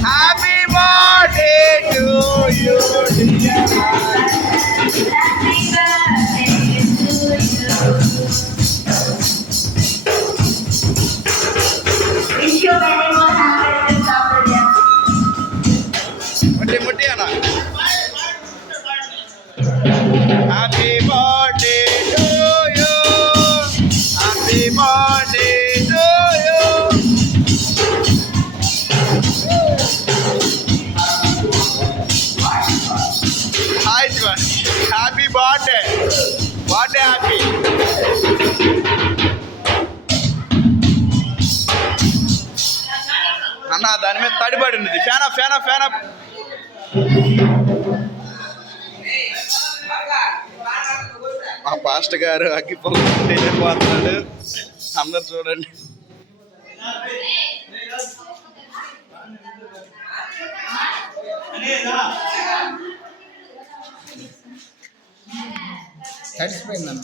Happy birthday to you, dear. Wish you many more happy Mutti mutti ana. Happy birthday to you. Happy birthday to you. Hi Jivan. Happy birthday. Birthday happy. అన్న దాని మీద తడిపడి ఉన్నది. Fan of fan of fan of. మా పాస్టర్ గారు అగ్గిపొగ పోతున్నాడు. అందరు చూడండి. తడిసిపోయిందన్న